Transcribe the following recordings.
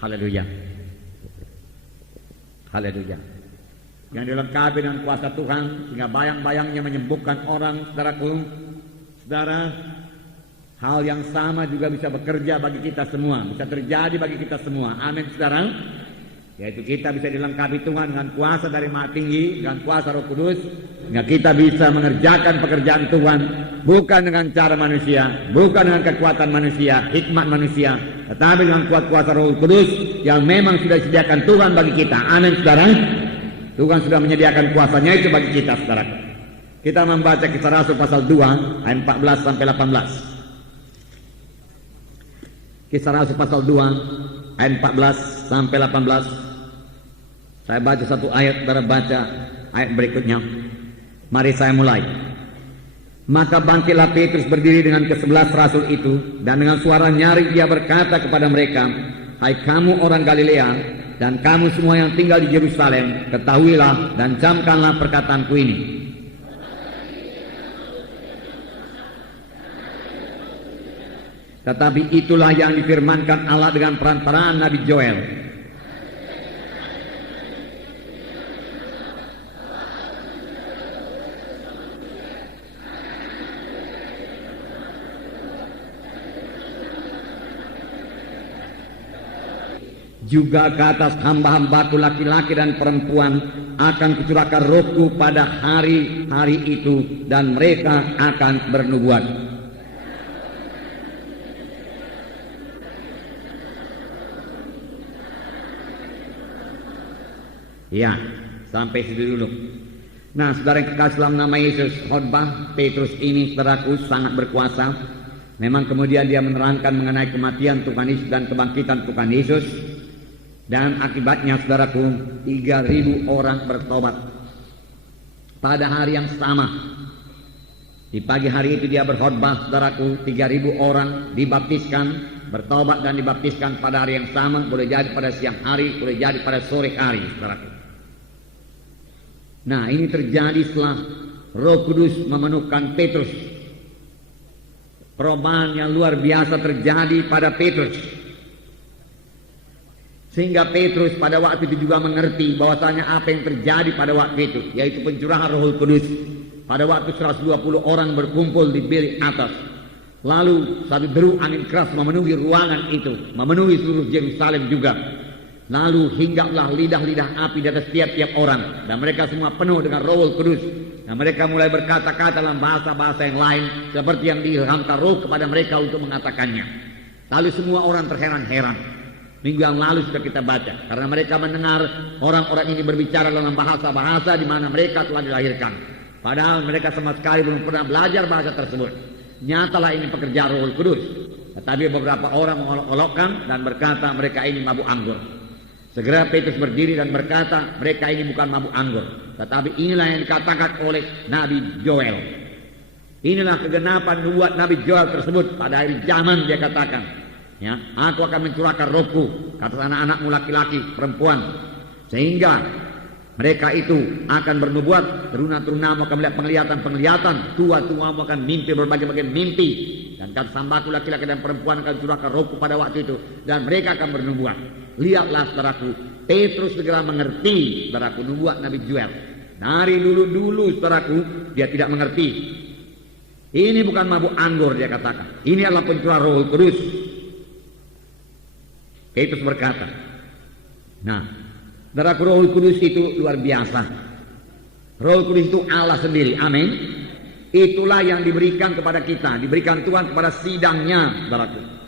Haleluya. Haleluya. Yang dilengkapi dengan kuasa Tuhan sehingga bayang-bayangnya menyembuhkan orang, saudaraku. Saudara, hal yang sama juga bisa bekerja bagi kita semua, bisa terjadi bagi kita semua. Amin, saudara. Yaitu kita bisa dilengkapi Tuhan dengan kuasa dari Maha Tinggi, dengan kuasa Roh Kudus, sehingga kita bisa mengerjakan pekerjaan Tuhan bukan dengan cara manusia, bukan dengan kekuatan manusia, hikmat manusia, tetapi dengan kuasa Roh Kudus yang memang sudah disediakan Tuhan bagi kita. Amin, saudara. Tuhan sudah menyediakan kuasanya itu bagi kita, saudara. Kita membaca Kisah Rasul pasal 2 ayat 14 sampai 18. Kisah Rasul pasal 2 ayat 14 sampai 18. Saya baca satu ayat, saudara baca ayat berikutnya. Mari saya mulai. Maka bangkitlah Petrus berdiri dengan ke-11 rasul itu, dan dengan suara nyaring ia berkata kepada mereka, "Hai kamu orang Galilea, dan kamu semua yang tinggal di Yerusalem, ketahuilah dan camkanlah perkataanku ini. Tetapi itulah yang difirmankan Allah dengan perantaraan Nabi Joel. Juga ke atas hamba-hambaku laki-laki dan perempuan akan kucurahkan rohku pada hari-hari itu, dan mereka akan bernubuat." Ya, sampai situ dulu. Nah, saudara yang kekasih dalam nama Yesus, khotbah Petrus ini, saudaraku, sangat berkuasa. Memang kemudian dia menerangkan mengenai kematian Tuhan Yesus dan kebangkitan Tuhan Yesus. Dan akibatnya, saudaraku, 3.000 orang bertobat pada hari yang sama. Di pagi hari itu dia berkhotbah, saudaraku, 3.000 orang dibaptiskan, bertobat dan dibaptiskan pada hari yang sama. Boleh jadi pada siang hari, boleh jadi pada sore hari, saudaraku. Nah, ini terjadi setelah Roh Kudus memenuhkan Petrus. Perubahan yang luar biasa terjadi pada Petrus, sehingga Petrus pada waktu itu juga mengerti bahwasanya apa yang terjadi pada waktu itu, yaitu pencurahan Roh Kudus. Pada waktu 120 orang berkumpul di bilik atas, lalu satu deru angin keras memenuhi ruangan itu, memenuhi seluruh Yerusalem juga. Lalu hinggaplah lidah-lidah api di atas tiap-tiap orang, dan mereka semua penuh dengan Roh Kudus. Dan mereka mulai berkata-kata dalam bahasa-bahasa yang lain seperti yang diilhamkan Roh kepada mereka untuk mengatakannya. Lalu semua orang terheran-heran. Minggu yang lalu sudah kita baca, karena mereka mendengar orang-orang ini berbicara dalam bahasa-bahasa di mana mereka telah dilahirkan, padahal mereka sama sekali belum pernah belajar bahasa tersebut. Nyatalah ini pekerjaan Roh Kudus. Tetapi beberapa orang mengolok-olokkan dan berkata mereka ini mabuk anggur. Segera Petrus berdiri dan berkata, mereka ini bukan mabuk anggur, tetapi inilah yang dikatakan oleh Nabi Joel. Inilah kegenapan nubuat Nabi Joel tersebut. Pada akhir zaman dia katakan, ya, aku akan mencurahkan rohku ke atas anak-anakmu laki-laki, perempuan, sehingga mereka itu akan bernubuat, teruna-terunamu akan melihat penglihatan-penglihatan, tua-tuamu akan mimpi berbagai-bagai mimpi, dan kata hambaku laki-laki dan perempuan akan curahkan rohku pada waktu itu, dan mereka akan bernubuat. Lihatlah, saudaraku, Petrus segera mengerti, saudaraku, nubuat Nabi Joel. Dari dulu-dulu, saudaraku, dia tidak mengerti. Ini bukan mabuk anggur, dia katakan. Ini adalah pencurahan Roh Kudus. Petrus berkata, nah, saudaraku, Roh Kudus itu luar biasa. Roh Kudus itu Allah sendiri, amin. Itulah yang diberikan kepada kita, diberikan Tuhan kepada sidangnya, saudaraku.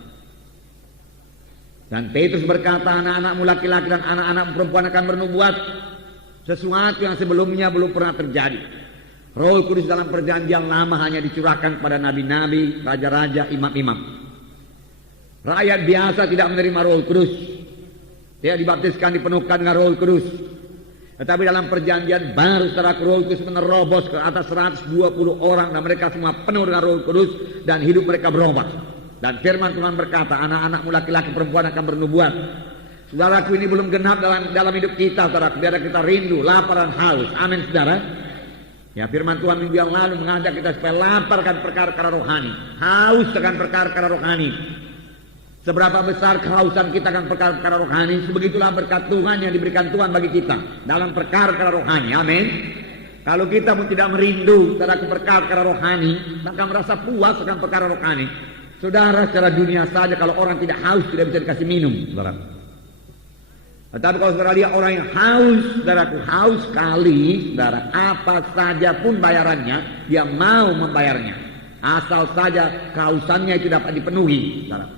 Dan Petrus berkata, anak-anakmu laki-laki dan anak-anak perempuan akan bernubuat, sesuatu yang sebelumnya belum pernah terjadi. Roh Kudus dalam perjanjian lama hanya dicurahkan kepada nabi-nabi, raja-raja, imam-imam. Rakyat biasa tidak menerima Roh Kudus. Dia dibaptiskan, dipenuhkan dengan Roh Kudus. Tetapi dalam perjanjian baru, setelah Roh Kudus menerobos ke atas 120 orang, dan mereka semua penuh dengan Roh Kudus, dan hidup mereka berubah. Dan firman Tuhan berkata, anak-anakmu laki-laki perempuan akan bernubuat. Saudaraku, ini belum genap dalam hidup kita, saudaraku. Biar kita rindu, lapar dan haus. Amin, saudara. Ya, firman Tuhan minggu yang lalu mengajak kita supaya lapar akan perkara-perkara rohani, haus akan perkara-perkara rohani. Seberapa besar kehausan kita akan perkara-perkara rohani, sebegitulah berkat Tuhan yang diberikan Tuhan bagi kita dalam perkara-perkara rohani. Amin. Kalau kita pun tidak merindu terhadap perkara-perkara rohani, maka merasa puas akan perkara rohani. Saudara, secara dunia saja kalau orang tidak haus tidak bisa dikasih minum, saudara. Tetapi kalau saudara lihat orang yang haus, saudaraku, haus sekali, saudara, apa saja pun bayarannya, dia mau membayarnya. Asal saja kehausannya itu dapat dipenuhi, saudara.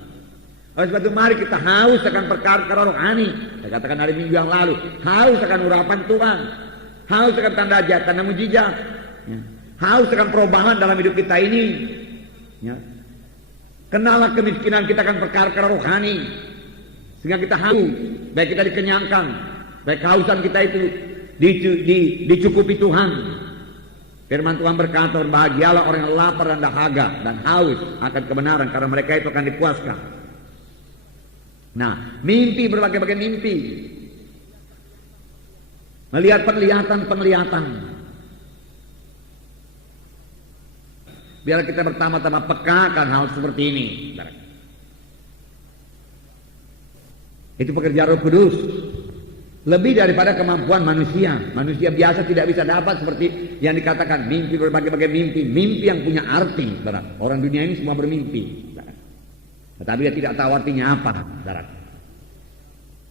Oleh sebab itu mari kita haus akan perkara-perkara rohani. Saya katakan hari minggu yang lalu, haus akan urapan Tuhan, haus akan tanda ajaib, tanda mujizat, ya. Haus akan perubahan dalam hidup kita ini, ya. Kenalah kemiskinan kita akan perkara-perkara rohani, sehingga kita haus, baik kita dikenyangkan, baik kehausan kita itu dicukupi Tuhan. Firman Tuhan berkata, berbahagialah orang yang lapar dan dahaga dan haus akan kebenaran, karena mereka itu akan dipuaskan. Nah, mimpi, berbagai-bagai mimpi, melihat penglihatan. Biar kita pertama-tama peka akan hal seperti ini. Itu pekerjaan Roh Kudus. Lebih daripada kemampuan manusia. Manusia biasa tidak bisa dapat seperti yang dikatakan mimpi, berbagai-bagai mimpi. Mimpi yang punya arti. Orang dunia ini semua bermimpi. Tetapi dia tidak tahu artinya apa, saudara.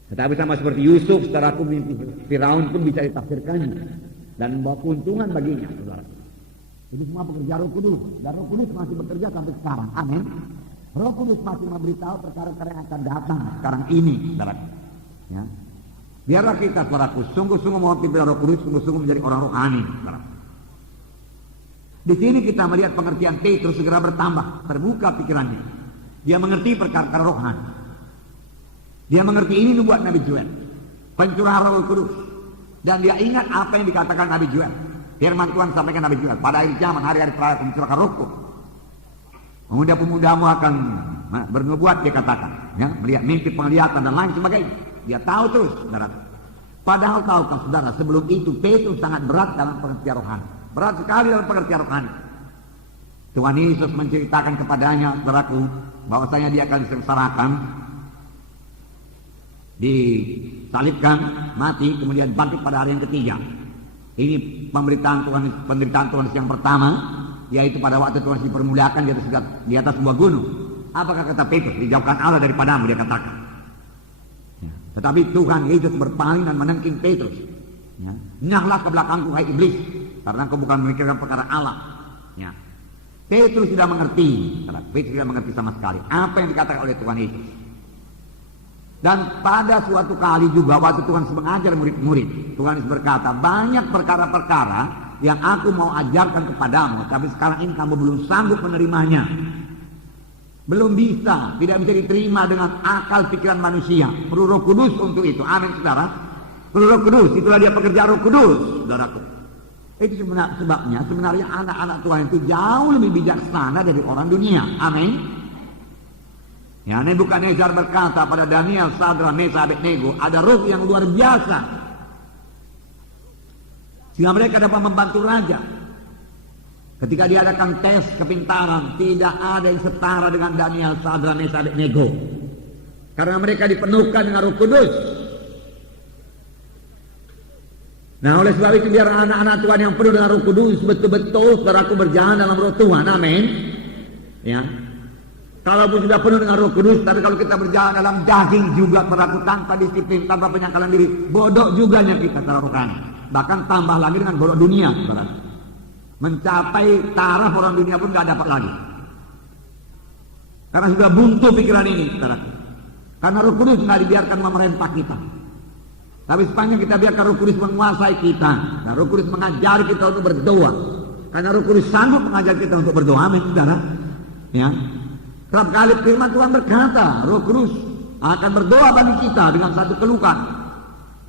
Tetapi sama seperti Yusuf, saudaraku, mimpi Firaun pun bisa ditafsirkannya dan membawa keuntungan baginya, saudara. Ini semua pekerjaan Roh Kudus, dan Roh Kudus masih bekerja sampai sekarang. Amin. Roh Kudus masih memberitahu perkara-perkara yang akan datang sekarang ini, saudara. Ya. Biarlah kita, saudaraku, sungguh-sungguh mohon pimpinan Roh Kudus, sungguh-sungguh menjadi orang rohani, saudara. Di sini kita melihat pengertian Petrus segera bertambah, terbuka pikirannya. Dia mengerti perkara-perkara rohani. Dia mengerti ini nubuat Nabi Joel, pencurahan Roh Kudus, dan dia ingat apa yang dikatakan Nabi Joel. Firman Tuhan sampaikan Nabi Joel, pada akhir zaman, hari-hari terakhir pencurahan Rohku, pemuda-pemudamu akan bernubuat, dia katakan, ya, melihat mimpi, penglihatan dan lain sebagainya. Dia tahu terus, saudara. Padahal tahukah saudara, sebelum itu Petrus sangat berat dalam pengertian rohani, berat sekali dalam pengertian rohani. Tuhan Yesus menceritakan kepadanya, saudaraku, bahwasanya dia akan disengsarakan, disalibkan, mati, kemudian bangkit pada hari yang ketiga. Ini penderitaan Tuhan yang pertama, yaitu pada waktu Tuhan dipermuliakan di atas sebuah gunung. Apakah kata Petrus? Dijauhkan Allah daripadamu, dia katakan. Ya. Tetapi Tuhan Yesus berpaling dan menengking Petrus. Ya. Nyahlah ke belakangku, hai iblis, karena engkau bukan memikirkan perkara Allah. Ya. Petrus tidak mengerti, Petrus tidak mengerti sama sekali apa yang dikatakan oleh Tuhan Yesus. Dan pada suatu kali juga waktu Tuhan mengajar murid-murid, Tuhan Yesus berkata, banyak perkara-perkara yang aku mau ajarkan kepadamu, tapi sekarang ini kamu belum sanggup menerimanya. Belum bisa, tidak bisa diterima dengan akal pikiran manusia. Perlu Roh Kudus untuk itu. Amin, saudara. Perlu Roh Kudus, itulah dia pekerjaan Roh Kudus, saudaraku. Itu sebabnya sebenarnya anak-anak Tuhan itu jauh lebih bijaksana dari orang dunia. Amin. Ya, Nebukadnezar berkata pada Daniel, Sadra, Mesa, Abednego, ada roh yang luar biasa, sehingga mereka dapat membantu raja. Ketika diadakan tes kepintaran, tidak ada yang setara dengan Daniel, Sadra, Mesa, Abednego, karena mereka dipenuhkan dengan Roh Kudus. Nah, oleh sebab itu biar anak-anak Tuhan yang penuh dengan Roh Kudus betul-betul saudaraku berjalan dalam Roh Tuhan. Amin. Ya. Kalaupun sudah penuh dengan Roh Kudus, tapi kalau kita berjalan dalam daging juga, saudaraku, tanpa disiplin, tanpa penyangkalan diri, bodoh juga kita secara rohani. Bahkan tambah lagi dengan bodoh dunia, saudara. Mencapai taraf orang dunia pun nggak dapat lagi. Karena sudah buntu pikiran ini, saudara. Karena Roh Kudus nggak dibiarkan memerintah kita. Tapi sepanjang kita biarkan Roh Kudus menguasai kita, nah Roh Kudus mengajari kita untuk berdoa. Karena Roh Kudus sanggup mengajari kita untuk berdoa, amin, saudara. Ya. Kerap kali firman Tuhan berkata, Roh Kudus akan berdoa bagi kita dengan satu keluhan.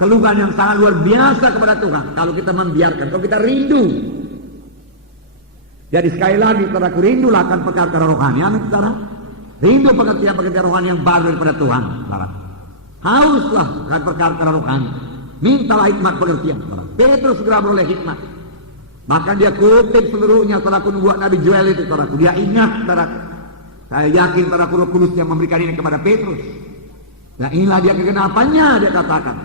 Keluhan yang sangat luar biasa kepada Tuhan. Kalau kita membiarkan, kalau kita rindu. Jadi sekali lagi, saudaraku, rindulah akan perkara rohani. Amin, saudara. Rindu pekerjaan rohani yang baru daripada Tuhan, saudara. Hauslah akan perkara rohani. Mintalah hikmat pengertian, saudara. Petrus segera beroleh hikmat. Bahkan dia kutip seluruhnya, saudaraku, nubuat Nabi Joel itu, saudaraku. Dia ingat, saudaraku. Saya yakin saudaraku Roh Kudus yang memberikan ini kepada Petrus. Nah inilah dia kegenapannya, dia katakan.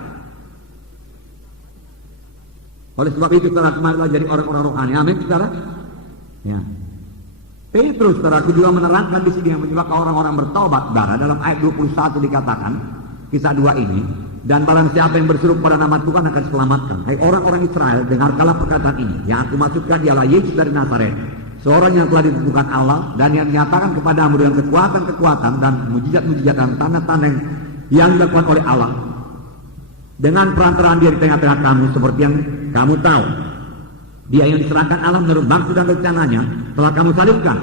Oleh sebab itu saudara kemarilah jadi orang-orang rohani. Amin saudara. Ya. Petrus saudaraku juga menerangkan di sini yang menyebabkan orang-orang bertobat. Saudara dalam ayat 21 dikatakan kisah 2 ini. Dan barang siapa yang berseru pada nama Tuhan akan diselamatkan. Hai orang-orang Israel, dengarkanlah perkataan ini. Yang aku maksudkan ialah Yesus dari Nazaret, seorang yang telah ditentukan Allah dan yang menyatakan kepadamu dengan kekuatan-kekuatan dan mujizat-mujizat dan tanda-tanda yang dilakukan oleh Allah dengan perantaraan dia di tengah-tengah kamu, seperti yang kamu tahu. Dia yang diserahkan Allah menurut maksud dan rencananya telah kamu salibkan.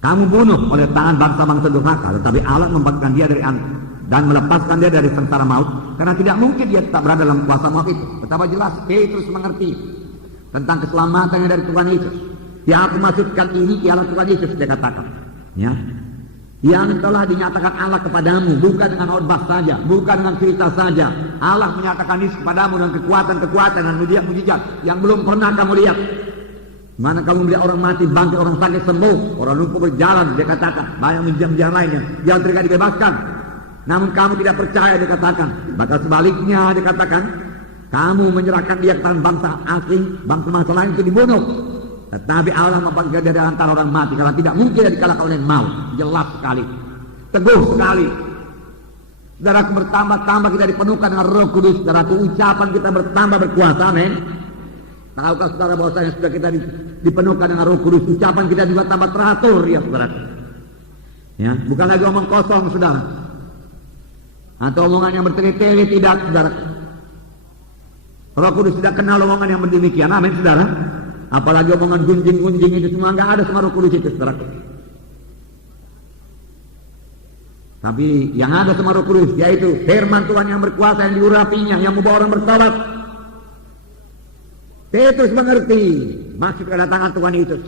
Kamu bunuh oleh tangan bangsa-bangsa durhaka, tetapi Allah membangkitkan dia dari dan melepaskan dia dari sengsara maut, karena tidak mungkin dia tetap berada dalam kuasa maut itu. Betapa jelas Petrus mengerti tentang keselamatannya dari Tuhan Yesus. Yang aku maksudkan ini ialah Tuhan Yesus, dia katakan, ya, yang telah dinyatakan Allah kepadamu, bukan dengan khotbah saja, bukan dengan cerita saja. Allah menyatakan ini kepadamu dengan kekuatan-kekuatan dan mujizat yang belum pernah kamu lihat. Mana kamu melihat orang mati bangkit, orang sakit sembuh, orang lumpuh berjalan, dia katakan, banyak mujizat lainnya yang mereka dibebaskan. Namun kamu tidak percaya, dikatakan. Bahkan sebaliknya dikatakan, kamu menyerahkan dia ke tangan bangsa asing, bangsa lain itu dibunuh. Tetapi Allah membangkitkan dari antara orang mati, karena tidak mungkin dia dikalahkan oleh maut. Jelas sekali, teguh sekali. Saudaraku, bertambah-tambah kita dipenuhkan dengan Roh Kudus. Saudaraku, ucapan kita bertambah berkuasa, amin. Tahukah saudara bahwasanya sudah kita dipenuhkan dengan Roh Kudus, ucapan kita juga tambah teratur, ya saudara. Ya, bukan lagi omong kosong, saudara. Atau omongan yang bertele-tele, tidak, saudara. Roh Kudus tidak kenal omongan yang berdemikian, amin, saudara. Apalagi omongan gunjing-gunjing itu semua nggak ada sama Roh Kudus itu, saudara. Tapi yang ada sama Roh Kudus yaitu firman Tuhan yang berkuasa, yang diurapinya, yang membawa orang bertobat. Petrus mengerti maksud kedatangan Tuhan Yesus.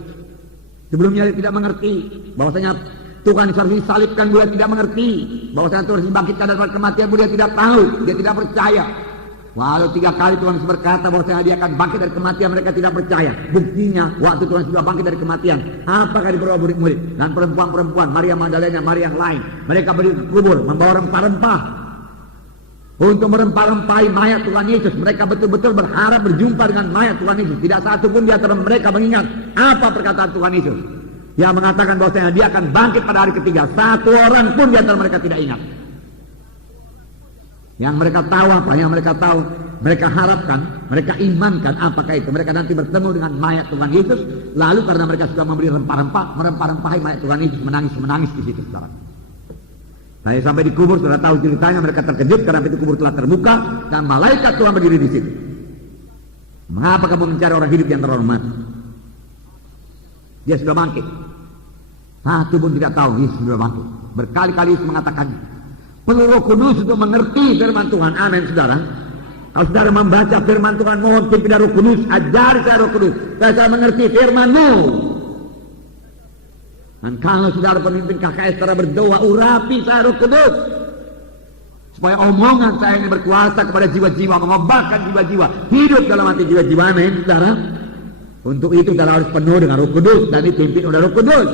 Sebelumnya dia tidak mengerti bahwasanya Tuhan harus disalibkan, dia tidak mengerti bahwasanya Tuhan harus dibangkitkan dari kematian, dia tidak tahu, dia tidak percaya. Walau 3 kali Tuhan berkata bahwasanya dia akan bangkit dari kematian, mereka tidak percaya. Buktinya waktu Tuhan sudah bangkit dari kematian, apakah dibawa murid-murid dan perempuan-perempuan, Maria Magdalena, Maria yang lain, mereka pergi ke kubur membawa rempah-rempah untuk merempah-rempahi mayat Tuhan Yesus. Mereka betul-betul berharap berjumpa dengan mayat Tuhan Yesus. Tidak satu pun di antara mereka mengingat apa perkataan Tuhan Yesus yang mengatakan bahwasanya dia akan bangkit pada hari ketiga. Satu orang pun di antara mereka tidak ingat. Yang mereka tahu apa? Yang mereka tahu, mereka harapkan, mereka imankan apakah itu? Mereka nanti bertemu dengan mayat Tuhan Yesus, lalu karena mereka sudah memberi rempah-rempah, merempah-rempahi mayat Tuhan Yesus, menangis-menangis di situ, saudara. Saya sampai di kubur, sudah tahu ceritanya, mereka terkejut karena pintu kubur telah terbuka dan malaikat Tuhan berdiri di situ. Mengapa kamu mencari orang hidup yang terhormat? Dia sudah bangkit. Satu pun tidak tahu Yesus sudah bangkit. Berkali-kali Yesus mengatakannya. Perlu Roh Kudus untuk mengerti firman Tuhan. Amin, saudara. Kalau saudara membaca firman Tuhan, mohon pimpin Roh Kudus, ajari saya Roh Kudus, saya mengerti firman-Mu. Dan kalau saudara pemimpin KKS saudara berdoa, urapi saya Roh Kudus, supaya omongan saya ini berkuasa kepada jiwa-jiwa, mengobatkan jiwa-jiwa, hidup dalam hati jiwa-jiwa. Amin, saudara. Untuk itu saudara harus penuh dengan Roh Kudus dan dipimpin oleh Roh Kudus.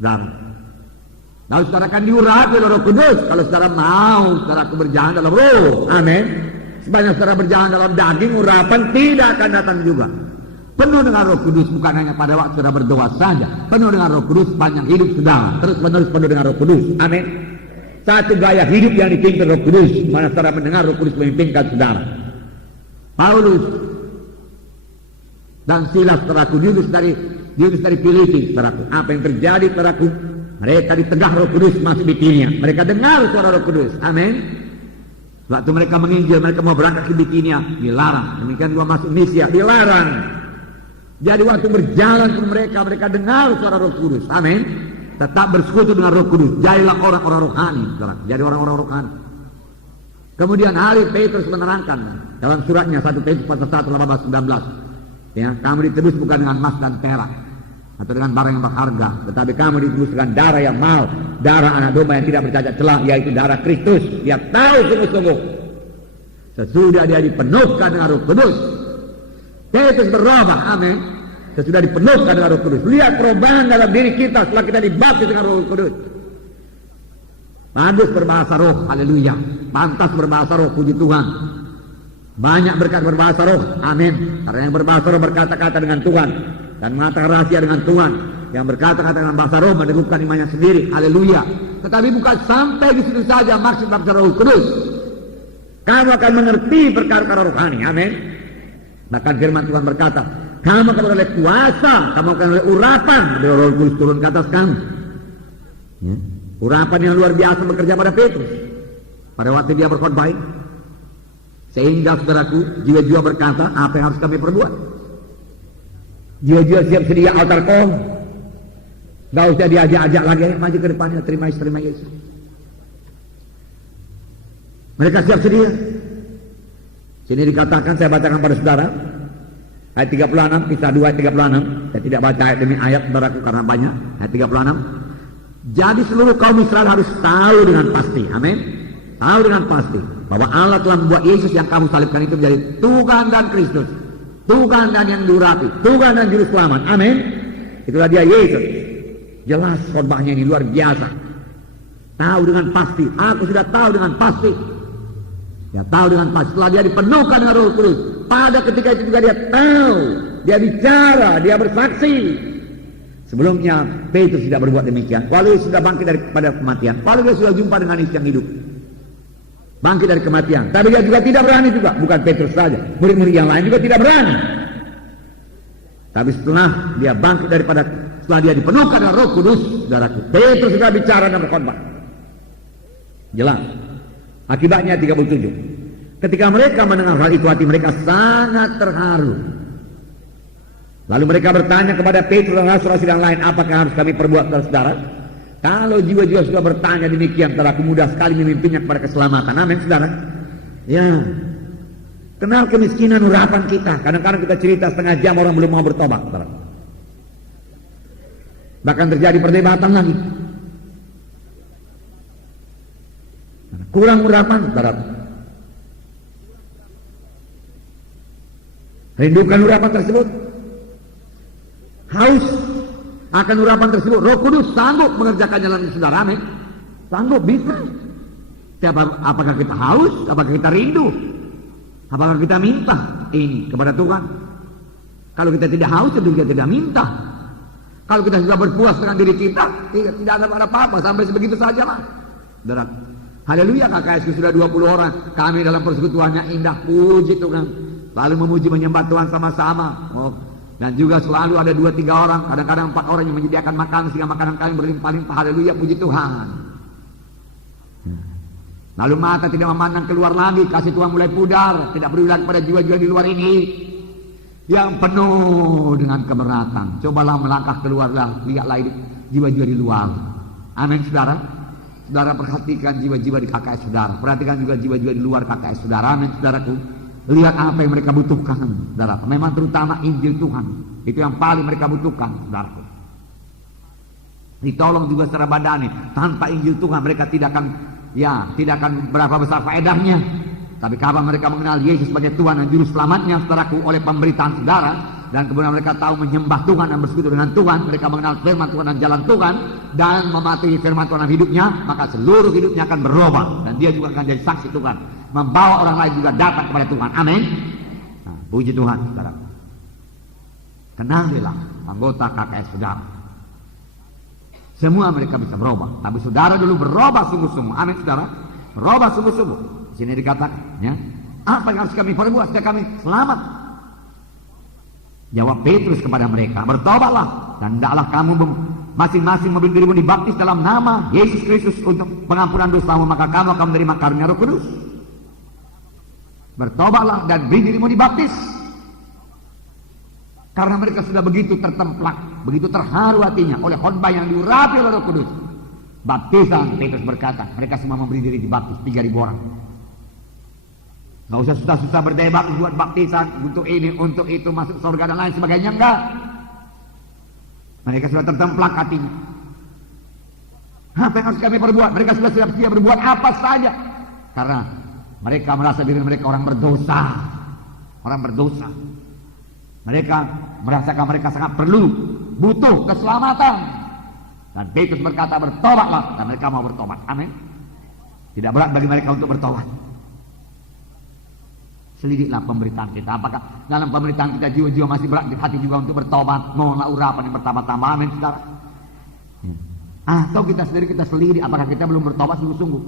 Saudara, lalu saudara akan diurapi oleh Roh Kudus. Kalau saudara mau, saudara akan berjalan dalam Roh. Amin. Sebanyak saudara berjalan dalam daging, urapan tidak akan datang juga. Penuh dengan Roh Kudus bukan hanya pada waktu saudara berdoa saja. Penuh dengan Roh Kudus sepanjang hidup saudara. Terus menerus penuh dengan Roh Kudus. Amin. Satu gaya hidup yang dipimpin Roh Kudus, mana saudara mendengar Roh Kudus memimpinkan saudara. Paulus dan Silas, saudaraku, diutus dari Filipi, saudaraku. Apa yang terjadi, saudaraku? Mereka ditegah Roh Kudus masuk di Bitinia. Mereka dengar suara Roh Kudus. Amin. Waktu mereka menginjil, mereka mau berangkat ke Bitinia, dilarang. Demikian juga masuk Misia, dilarang. Jadi waktu berjalan ke mereka dengar suara Roh Kudus. Amin. Tetap bersekutu dengan Roh Kudus. Jadilah orang-orang rohani, saudara. Jadi orang-orang rohani. Kemudian hari Petrus menerangkan dalam suratnya 1 Petrus pasal 1 18-19. Ya, kamu ditebus bukan dengan emas dan perak atau dengan barang yang berharga, tetapi kamu ditebus dengan darah yang mahal, darah anak domba yang tidak bercacat celah, yaitu darah Kristus. Dia tahu sungguh-sungguh sesudah dia dipenuhkan dengan Roh Kudus, Petrus berubah. Amin. Sesudah dipenuhkan dengan Roh Kudus. Lihat perubahan dalam diri kita setelah kita dibaptis dengan Roh Kudus. Bagus berbahasa roh, haleluya. Pantas berbahasa roh, puji Tuhan. Banyak berkat berbahasa roh, amin. Karena yang berbahasa roh berkata-kata dengan Tuhan dan mengatakan rahasia dengan Tuhan. Yang berkata-kata dengan bahasa roh meneguhkan imannya sendiri, haleluya. Tetapi bukan sampai di situ saja maksud baptis Roh Kudus. Kamu akan mengerti perkara-perkara rohani, amin. Bahkan firman Tuhan berkata, kamu akan oleh kuasa, kamu akan oleh urapan dari Roh Kudus turun ke atas kamu. Urapan yang luar biasa bekerja pada Petrus pada waktu dia berkhotbah. Sehingga saudaraku, jiwa-jiwa berkata, apa yang harus kami perbuat? Jiwa-jiwa siap sedia altar call. Gak usah diajak-ajak lagi, maju ke depannya, terima Yesus. Mereka siap sedia. Sini dikatakan, saya bacakan pada saudara ayat 36, kisah 2 ayat 36. Saya tidak baca ayat demi ayat saudaraku karena banyak. Ayat 36. Jadi seluruh kaum Israel harus tahu dengan pasti, amin. Tahu dengan pasti bahwa Allah telah membuat Yesus yang kamu salibkan itu menjadi Tuhan dan Kristus, Tuhan dan yang diurapi, Tuhan dan juru selamat, amin. Itulah dia Yesus. Jelas khotbahnya ini luar biasa. Tahu dengan pasti, aku sudah tahu dengan pasti. Ya tahu dengan pasti. Setelah dia dipenuhkan dengan Roh Kudus, pada ketika itu juga dia tahu, dia bicara, dia bersaksi. Sebelumnya Petrus tidak berbuat demikian. Walau dia sudah bangkit daripada kematian, walau dia sudah jumpa dengan Yesus yang hidup, bangkit dari kematian, tapi dia juga tidak berani juga. Bukan Petrus saja, murid-murid yang lain juga tidak berani. Tapi setelah dia bangkit setelah dia dipenuhkan dengan Roh Kudus, saudaraku, Petrus sudah bicara dan berkhotbah. Jelas. Akibatnya 37. Ketika mereka mendengar hal itu, hati mereka sangat terharu. Lalu mereka bertanya kepada Petrus dan rasul-rasul yang lain, apakah harus kami perbuat, saudara? Kalau jiwa-jiwa sudah bertanya demikian, saudaraku, mudah sekali memimpinnya kepada keselamatan. Amin, saudara. Ya. Kenal kemiskinan urapan kita. Kadang-kadang kita cerita setengah jam orang belum mau bertobat, saudara. Bahkan terjadi perdebatan lagi. Kurang urapan, saudara. Rindukan urapan tersebut. Haus akan urapan tersebut. Roh Kudus sanggup mengerjakan jalan saudara, amin. Sanggup, bisa. Apakah kita haus? Apakah kita rindu? Apakah kita minta ini kepada Tuhan? Kalau kita tidak haus, kita tidak minta. Kalau kita sudah berpuas dengan diri kita, tidak ada apa-apa, sampai sebegitu saja lah. Saudara, haleluya, KKSku sudah 20 orang. Kami dalam persekutuannya indah, puji Tuhan. Lalu memuji menyembah Tuhan sama-sama. Dan juga selalu ada 2-3 orang, kadang-kadang 4 orang yang menyediakan makanan sehingga makanan kami berlimpah-limpah. Haleluya, puji Tuhan. Lalu mata tidak memandang keluar lagi, kasih Tuhan mulai pudar, tidak peduli lagi pada jiwa-jiwa di luar ini yang penuh dengan keberatan. Cobalah melangkah keluarlah, lihatlah jiwa-jiwa di luar. Amin, saudara. Saudara perhatikan jiwa-jiwa di KKS saudara, perhatikan juga jiwa-jiwa di luar KKS saudara. Amin, saudaraku. Lihat apa yang mereka butuhkan, saudara. Memang terutama Injil Tuhan. Itu yang paling mereka butuhkan, saudara. Ditolong juga secara badani. Tanpa Injil Tuhan mereka tidak akan berapa besar faedahnya. Tapi kapan mereka mengenal Yesus sebagai Tuhan dan Juru Selamatnya, saudaraku, oleh pemberitaan saudara, dan kemudian mereka tahu menyembah Tuhan dan bersekutu dengan Tuhan, mereka mengenal firman Tuhan dan jalan Tuhan, dan mematuhi firman Tuhan dalam hidupnya, maka seluruh hidupnya akan berubah. Dan dia juga akan jadi saksi Tuhan, membawa orang lain juga datang kepada Tuhan. Amin. Nah, puji Tuhan, saudara. Kenalilah anggota KKS saudara. Semua mereka bisa berubah, tapi saudara dulu berubah sungguh-sungguh. Amin, saudara. Berubah sungguh-sungguh. Di sini dikatakan, ya, apa yang harus kami perbuat supaya kami selamat? Jawab Petrus kepada mereka, bertobatlah dan hendaklah kamu masing-masing memberi dirimu dibaptis dalam nama Yesus Kristus untuk pengampunan dosamu, maka kamu akan menerima karunia Roh Kudus. Bertobatlah dan beri dirimu dibaptis. Karena mereka sudah begitu tertemplak, begitu terharu hatinya oleh khotbah yang diurapi oleh Roh Kudus. Baptisan, Petrus berkata, mereka semua memberi diri dibaptis, 3.000 orang. Gak usah susah-susah berdebat buat baptisan, untuk ini, untuk itu, masuk surga dan lain sebagainya, enggak. Mereka sudah tertemplak hatinya. Apa yang harus kami perbuat? Mereka sudah siap berbuat apa saja. Karena mereka merasa diri mereka orang berdosa. Orang berdosa. Mereka merasakan mereka sangat perlu, butuh keselamatan. Dan Petrus berkata, bertobatlah. Dan mereka mau bertobat. Amin. Tidak berat bagi mereka untuk bertobat. Selidiklah pemberitaan kita. Apakah dalam pemberitaan kita jiwa-jiwa masih berat di hati juga untuk bertobat? Mohonlah urapan yang bertambah-tambah. Amin, saudara. Atau kita sendiri kita selidik apakah kita belum bertobat sungguh-sungguh.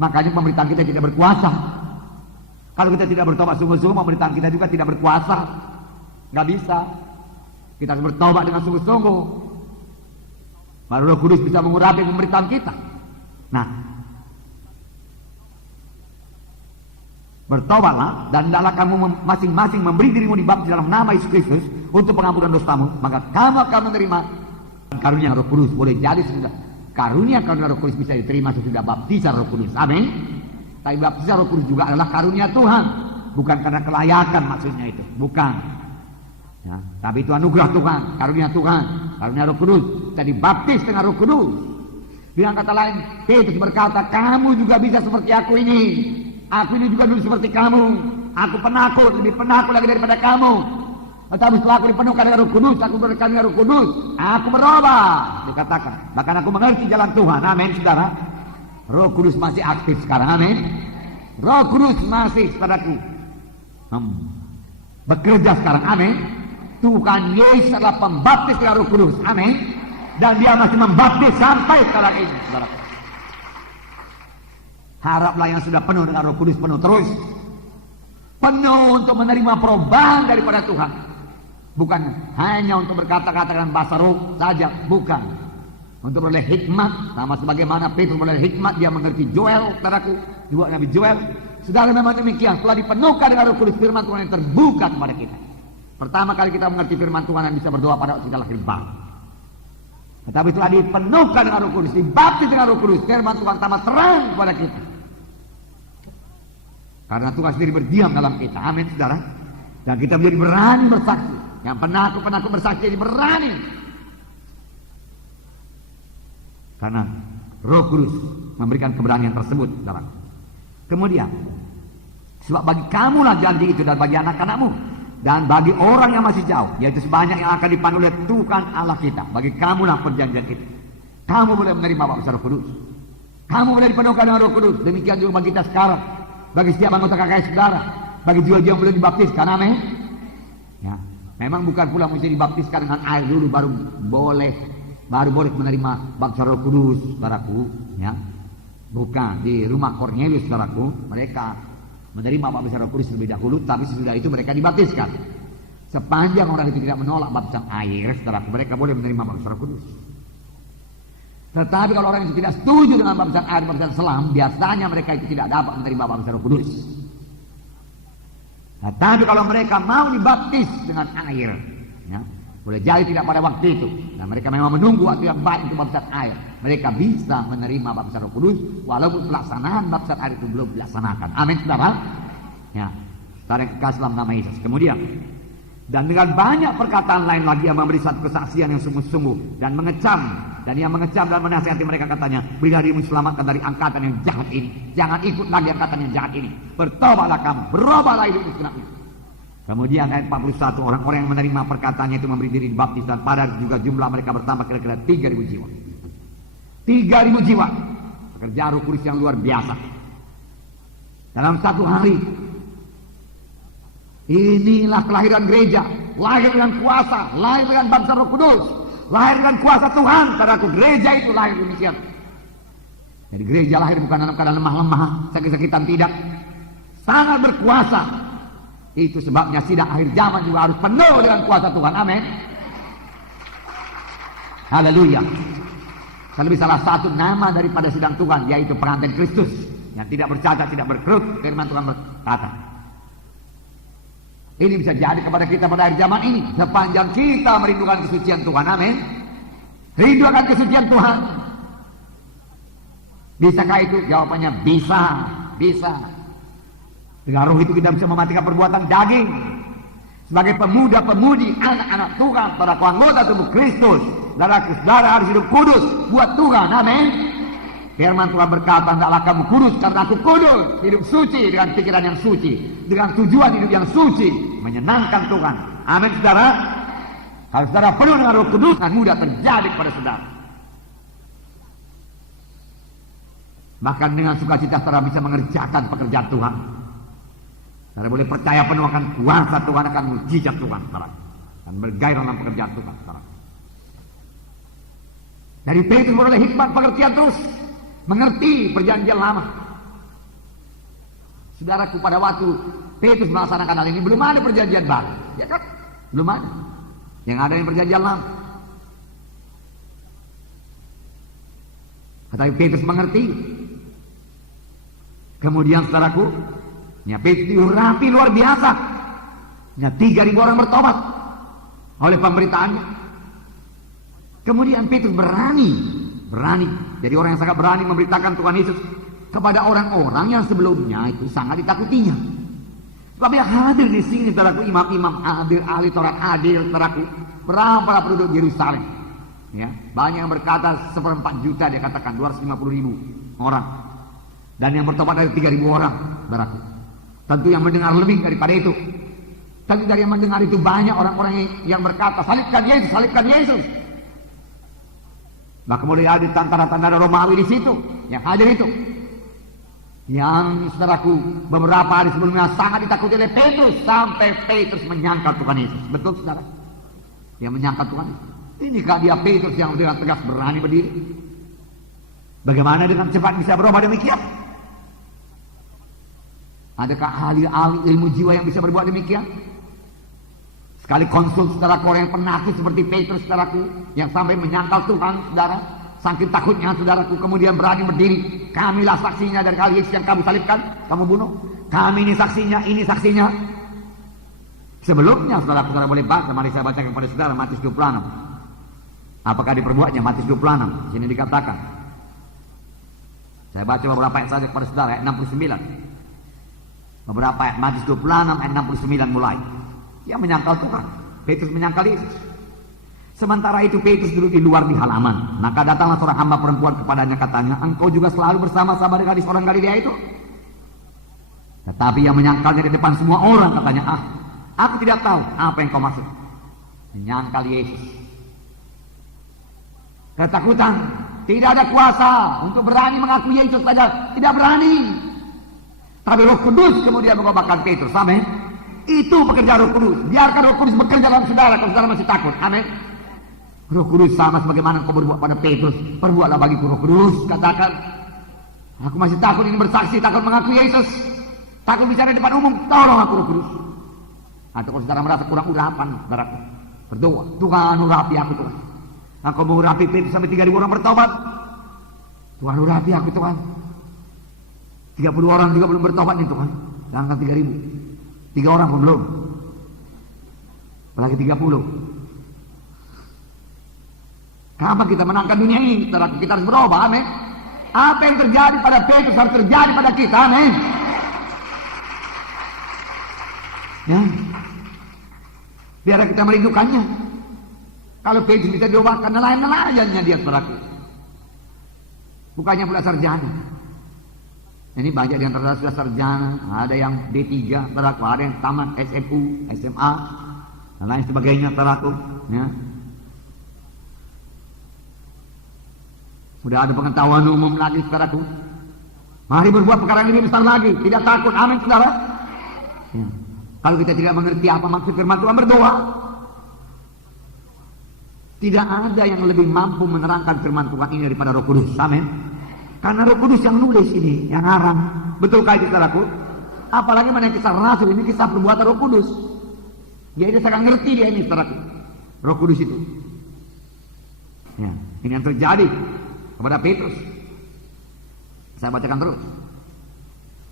Makanya pemberitaan kita tidak berkuasa. Kalau kita tidak bertobat sungguh-sungguh, pemberitaan kita juga tidak berkuasa. Gak bisa. Kita harus bertobat dengan sungguh-sungguh. Baru Roh Kudus bisa mengurapi pemberitaan kita. Nah, bertobatlah dan hendaklah kamu masing-masing memberi dirimu dibaptis dalam nama Yesus Kristus untuk pengampunan dosamu, maka kamu akan menerima karunia Roh Kudus. Boleh jadi sudah karunia Roh Kudus bisa diterima sesudah baptisan Roh Kudus. Amin. Tapi baptisan Roh Kudus juga adalah karunia Tuhan, bukan karena kelayakan maksudnya itu, bukan. Ya, tapi itu anugerah Tuhan, karunia Tuhan, karunia Roh Kudus. Kita dibaptis dengan Roh Kudus. Dengan kata lain, Petrus berkata, kamu juga bisa seperti aku ini. Aku ini juga dulu seperti kamu. Aku penakut, lebih penakut lagi daripada kamu. Tetapi setelah aku dipenuhkan dengan Roh Kudus, aku berkata dengan Roh Kudus, aku berubah. Dikatakan, bahkan aku mengerti jalan Tuhan. Amin, saudara. Roh Kudus masih aktif sekarang. Amin. Roh Kudus masih, saudaraku, bekerja sekarang. Amin. Tuhan Yesus adalah pembaptis dengan Roh Kudus. Amin. Dan dia masih membaptis sampai sekarang ini, saudaraku. Haraplah yang sudah penuh dengan Roh Kudus penuh terus. Penuh untuk menerima perubahan daripada Tuhan. Bukan hanya untuk berkata-kata dengan bahasa roh saja, bukan. Untuk beroleh hikmat, sama sebagaimana Petrus beroleh hikmat, dia mengerti Joel, saudaraku, juga Nabi Joel. Saudara, memang demikian, setelah dipenuhkan dengan Roh Kudus, firman Tuhan yang terbuka kepada kita. Pertama kali kita mengerti firman Tuhan dan bisa berdoa pada waktu kita lahir baru. Tetapi setelah dipenuhkan dengan Roh Kudus, dibaptis dengan Roh Kudus, firman Tuhan tambah terang kepada kita. Karena Tuhan sendiri berdiam dalam kita. Amin, saudara. Dan kita menjadi berani bersaksi. Yang penakut bersaksi jadi berani. Karena Roh Kudus memberikan keberanian tersebut, saudara. Kemudian, sebab bagi kamulah janji itu dan bagi anak-anakmu dan bagi orang yang masih jauh, yaitu sebanyak yang akan dipandu oleh Tuhan Allah kita. Bagi kamulah perjanjian itu. Kamu boleh menerima baptisan Roh Kudus. Kamu boleh dipenuhkan dengan Roh Kudus. Demikian juga bagi kita sekarang. Bagi setiap anggota KKS saudara, bagi jiwa-jiwa yang belum dibaptiskan, amin. Ya, memang bukan pula mesti dibaptiskan dengan air dulu baru boleh menerima baptisan Roh Kudus, saudaraku. Ya, bukan di rumah Kornelius, saudaraku, mereka menerima baptisan Roh Kudus terlebih dahulu, tapi sesudah itu mereka dibaptiskan. Sepanjang orang itu tidak menolak baptisan air, saudaraku, mereka boleh menerima baptisan Roh Kudus. Tetapi kalau orang yang tidak setuju dengan baptisan air, baptisan selam, biasanya mereka itu tidak dapat menerima baptisan Roh Kudus. Tetapi kalau mereka mau dibaptis dengan air, ya, boleh jadi tidak pada waktu itu, dan mereka memang menunggu waktu yang baik untuk baptisan air, mereka bisa menerima baptisan Roh Kudus walaupun pelaksanaan baptisan air itu belum dilaksanakan. Amin, saudara. Ya, saudara yang kekasih dalam nama Yesus. Kemudian, dan dengan banyak perkataan lain lagi yang memberi satu kesaksian yang sungguh-sungguh dan mengecam. Dan yang mengecam dan menasihati mereka katanya, berilah dirimu selamatkan dari angkatan yang jahat ini. Jangan ikut lagi angkatan yang jahat ini. Bertobatlah kamu, berubahlah hidupmu sebenarnya. Kemudian ayat 41, orang-orang yang menerima perkataannya itu memberi diri dibaptis, dan pada juga jumlah mereka bertambah kira-kira 3.000 jiwa. 3.000 jiwa. Pekerjaan Roh Kudus yang luar biasa. Dalam satu hari. Inilah kelahiran gereja. Lahir dengan kuasa, lahir dengan baptisan Roh Kudus. Lahir dengan kuasa Tuhan, saudaraku. Gereja itu lahir demikian. Jadi gereja lahir bukan dalam keadaan lemah-lemah, sakit-sakitan, tidak. Sangat berkuasa. Itu sebabnya sidang akhir zaman juga harus penuh dengan kuasa Tuhan. Amin. Haleluya. Terlebih salah satu nama daripada sidang Tuhan, yaitu pengantin Kristus yang tidak bercacat, tidak berkerut. Firman Tuhan berkata, ini bisa jadi kepada kita pada akhir zaman ini, sepanjang kita merindukan kesucian Tuhan. Amin. Rindukan kesucian Tuhan. Bisakah itu? Jawabannya bisa. Bisa. Dengan roh itu kita bisa mematikan perbuatan daging. Sebagai pemuda-pemudi, anak-anak Tuhan, para anggota tubuh Kristus, saudara-saudara harus hidup kudus buat Tuhan. Amin. Firman Tuhan berkata, hendaklah kamu kudus karena aku kudus. Hidup suci dengan pikiran yang suci, dengan tujuan hidup yang suci. menyenangkan Tuhan. Amin, saudara. Kalau saudara penuh dengan Roh Kudus, akan mudah terjadi kepada saudara. Bahkan dengan sukacita saudara bisa mengerjakan pekerjaan Tuhan. Saudara boleh percaya penuh akan kuasa Tuhan, akan mujizat Tuhan, saudara. Dan bergairah dalam pekerjaan Tuhan, saudara. Dari Petrus beroleh hikmat pengertian terus, mengerti perjanjian lama. Saudaraku, pada waktu Petrus melaksanakan hal ini belum ada perjanjian baru, ya kan? Belum ada. Yang ada yang perjanjian lama. Tetapi Petrus mengerti. Kemudian saudaraku, ya Petrus diurapi luar biasa. Ya 3.000 orang bertobat oleh pemberitaannya. Kemudian Petrus berani. Jadi orang yang sangat berani memberitakan Tuhan Yesus kepada orang-orang yang sebelumnya itu sangat ditakutinya. Sebab yang hadir di sini, saudaraku, imam-imam hadir, ahli Taurat hadir, saudaraku, para penduduk Yerusalem. Ya, banyak yang berkata 1/4 juta, dia katakan 250.000 orang. Dan yang bertobat dari 3.000 orang, saudaraku. Tentu yang mendengar lebih daripada itu. Tentu dari yang mendengar itu banyak orang-orang yang berkata, salibkan Yesus, salibkan Yesus. Nah, kemudian ada tentara-tentara Romawi di situ yang hadir itu. Yang saudaraku beberapa hari sebelumnya sangat ditakuti oleh Petrus sampai Petrus menyangkal Tuhan Yesus. Betul, saudara? Yang menyangkal Tuhan Yesus. Inikah dia Petrus yang dengan tegas berani berdiri? Bagaimana dengan cepat bisa berubah demikian? Adakah ahli-ahli ilmu jiwa yang bisa berbuat demikian? Sekali konsul saudaraku orang yang penakut seperti Petrus, saudaraku, yang sampai menyangkal Tuhan, saudara, saking takutnya saudaraku, kemudian berani berdiri. Kamilah saksinya dari kali Yesus yang kamu salibkan, kamu bunuh. Kami ini saksinya. Sebelumnya saudaraku, saudara boleh baca, mari saya bacakan kepada saudara Matius 26. Apakah diperbuatnya? Matius 26. Di sini dikatakan. Saya baca beberapa ayat saja kepada saudara, ayat 69. Beberapa ayat Matius 26 ayat 69 mulai. Dia menyangkal Tuhan. Petrus menyangkal Yesus. Sementara itu Petrus duduk di luar di halaman. Maka datanglah seorang hamba perempuan kepadanya, katanya, engkau juga selalu bersama-sama dengan gadis orang Galilea itu? Tetapi yang menyangkalnya di depan semua orang, katanya, aku tidak tahu apa yang kau maksud. Menyangkal Yesus. Ketakutan. Tidak ada kuasa untuk berani mengaku Yesus saja. Tidak berani. Tapi Roh Kudus kemudian mengobatkan Petrus. Amin. Itu pekerjaan Roh Kudus. Biarkan Roh Kudus bekerja dalam saudara kalau saudara masih takut. Amin. Roh Kudus sama sebagaimana kau berbuat pada Petrus. Perbuatlah bagiku Roh Kudus. Katakan, aku masih takut ini bersaksi, takut mengaku Yesus, takut bicara di depan umum. Tolong aku Roh Kudus. Atau kalau saudara merasa kurang urapan, saudaraku, berdoa, Tuhan urapi aku Tuhan. Aku mau urapi Petrus sampai 3.000 orang bertobat. Tuhan urapi aku Tuhan. 30 orang juga belum bertobat nih Tuhan. Jangan 3.000. 3 orang pun belum. Apalagi 30. Kapan kita menangkan dunia ini? Kita harus berubah, amin. Apa yang terjadi pada Petrus harus terjadi pada kita, amin. Ya. Biar kita merindukannya. Kalau Petrus bisa diubahkan, nelayan-nelayannya dia saudaraku. Bukannya pula sarjana. Ini banyak yang terdapat sudah sarjana, ada yang D3, saudaraku, ada yang tamat SMU, SMA, dan lain sebagainya, saudaraku. Ya. Sudah ada pengetahuan umum lagi, saudaraku. Mari berbuat perkara yang lebih besar lagi, tidak takut, amin, saudara. Ya. Kalau kita tidak mengerti apa maksud firman Tuhan, berdoa. Tidak ada yang lebih mampu menerangkan firman Tuhan ini daripada Roh Kudus, amin. Karena Roh Kudus yang nulis ini, yang ngarang. Betulkah itu, saudaraku? Apalagi mana kisah Rasul, ini kisah perbuatan Roh Kudus. Dia sangat ngerti dia ini, saudaraku. Roh Kudus itu. Ya, ini yang terjadi kepada Petrus. Saya bacakan terus.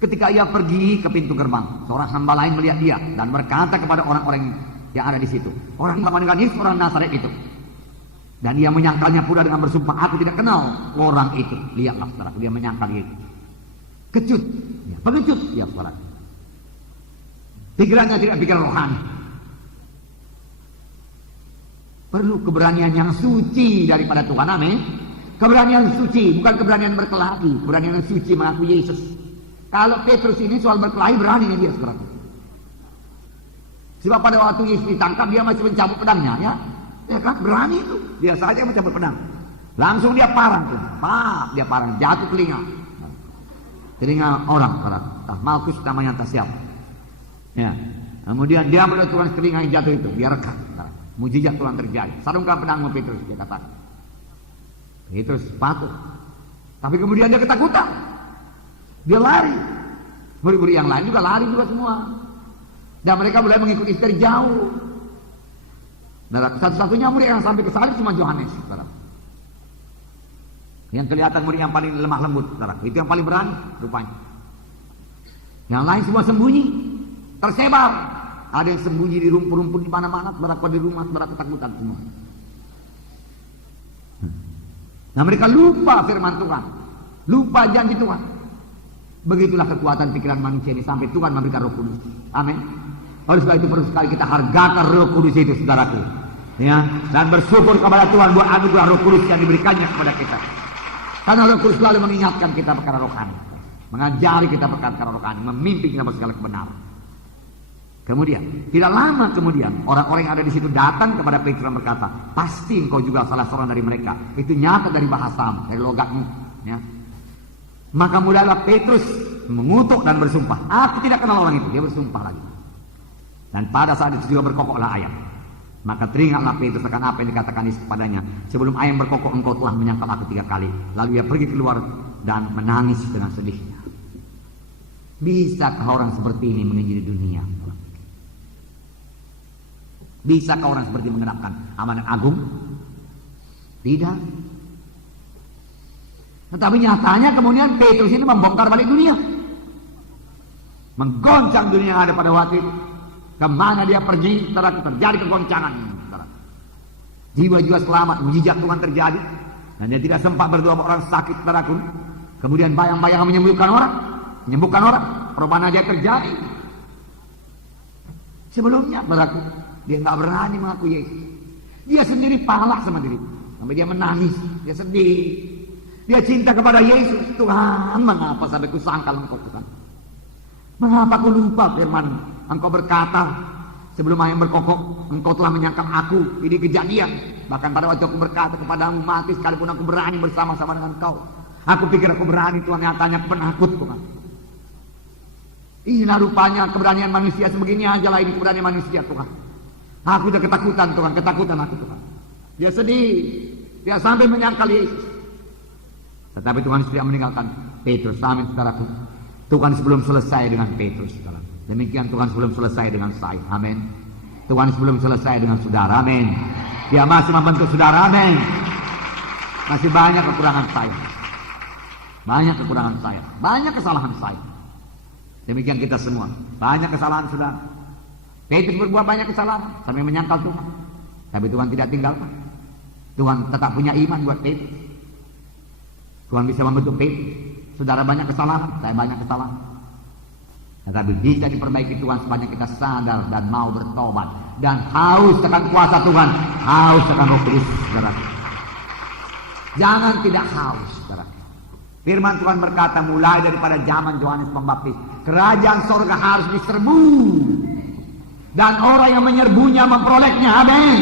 Ketika ia pergi ke pintu gerbang, seorang hamba lain melihat dia dan berkata kepada orang-orang yang ada di situ, orang yang dengan Yesus orang Nazaret itu. Dan ia menyangkalnya pula dengan bersumpah, aku tidak kenal orang itu. Lihatlah saudara, dia menyangkal itu. Kecut, ya, pengecut, ya saudara. Pikirannya tidak pikiran rohani. Perlu keberanian yang suci daripada Tuhan, amin. Keberanian suci, bukan keberanian berkelahi. Keberanian yang suci mengaku Yesus. Kalau Petrus ini soal berkelahi, berani dia saudara. Sebab pada waktu Yesus ditangkap dia masih mencabut pedangnya, ya. Ya kan, berani itu. Dia saja mencabut pedang. Langsung dia parang tuh. Dia parang jatuh telinga orang, entah Malkus namanya, entah siapa. Ya. Kemudian dia menentukan telinga yang jatuh itu, dia rekam. Mujizat Tuhan terjadi. Sarungkan pedangmu Petrus, dia katakan. Petrus patuh. Tapi kemudian dia ketakutan. Dia lari. Murid-murid yang lain juga lari juga semua. Dan mereka mulai mengikuti dari jauh. Nah, satu-satunya murid yang sampai ke salib cuma Yohanes. Yang kelihatan murid yang paling lemah lembut. Itu yang paling berani rupanya. Yang lain semua sembunyi. Tersebar. Ada yang sembunyi di rumput-rumput di mana-mana, berapa di rumah, berapa ketakutan semua. Nah, mereka lupa firman Tuhan, lupa janji Tuhan. Begitulah kekuatan pikiran manusia ini sampai Tuhan memberikan Roh Kudus. Amin. Oleh sebab itu perlu sekali kita hargakan Roh Kudus itu, saudaraku. Ya, dan bersyukur kepada Tuhan buat anugerah Roh Kudus yang diberikannya kepada kita. Karena Roh Kudus selalu mengingatkan kita perkara rohani, mengajari kita perkara rohani, memimpin kita pada segala kebenaran. Kemudian, tidak lama kemudian, orang-orang yang ada di situ datang kepada Petrus dan berkata, pasti engkau juga salah seorang dari mereka. Itu nyata dari bahasamu, dari logatmu. Ya. Maka mulailah Petrus mengutuk dan bersumpah. Aku tidak kenal orang itu. Dia bersumpah lagi. Dan pada saat itu juga berkokoklah ayam. Maka teringatlah Petrus akan apa yang dikatakan Yesus kepadanya. Sebelum ayam berkokok, engkau telah menyangkal aku 3 kali. Lalu ia pergi keluar dan menangis dengan sedihnya. Bisakah orang seperti ini menginjili dunia? Bisakah orang seperti mengenapkan amanat agung? Tidak. Tetapi nyatanya kemudian Petrus ini membongkar balik dunia, menggoncang dunia yang ada pada waktu itu. Kemana dia pergi, terjadi kegoncangan. Jiwa-jiwa selamat, mujizat Tuhan terjadi. Dan dia tidak sempat berdoa orang sakit, saudaraku. Kemudian bayang-bayang menyembuhkan orang, perubahan dia terjadi. Sebelumnya, saudaraku, dia nggak berani mengaku Yesus. Dia sendiri palak sama diri. Sampai dia menangis, dia sedih. Dia cinta kepada Yesus. Tuhan, mengapa sampai ku sangkal engkau Tuhan? Mengapa ku lupa firman engkau berkata, sebelum ayam berkokok, engkau telah menyangkal aku. Ini kejadian. Bahkan pada waktu aku berkata kepadamu, mati sekalipun aku berani bersama-sama dengan engkau. Aku pikir aku berani, Tuhan, nyatanya penakut Tuhan. Inilah rupanya keberanian manusia, sebegini aja lah ini keberanian manusia Tuhan. Aku udah ketakutan Tuhan, ketakutan aku Tuhan. Dia sedih, dia sampai menyangkal Yesus. Tetapi Tuhan tidak meninggalkan Petrus. Amin, saudaraku. Tuhan sebelum selesai dengan Petrus, saudara. Demikian Tuhan sebelum selesai dengan saya. Amin. Tuhan sebelum selesai dengan saudara. Amin. Dia masih membentuk saudara. Amin. Masih banyak kekurangan saya. Banyak kekurangan saya. Banyak kesalahan saya. Demikian kita semua. Banyak kesalahan saudara. Petrus berbuat banyak kesalahan sampai menyangkal Tuhan. Tapi Tuhan tidak tinggalkan. Tuhan tetap punya iman buat Petrus. Tuhan bisa membentuk Petrus. Saudara banyak kesalahan, saya banyak kesalahan. Tetapi bisa diperbaiki Tuhan sepanjang kita sadar dan mau bertobat. Dan haus akan kuasa Tuhan. Haus akan Roh Kudus, saudara. Jangan tidak haus, saudara. Firman Tuhan berkata mulai daripada zaman Yohanes Pembaptis, kerajaan sorga harus diserbu. Dan orang yang menyerbunya memperolehnya. Amin.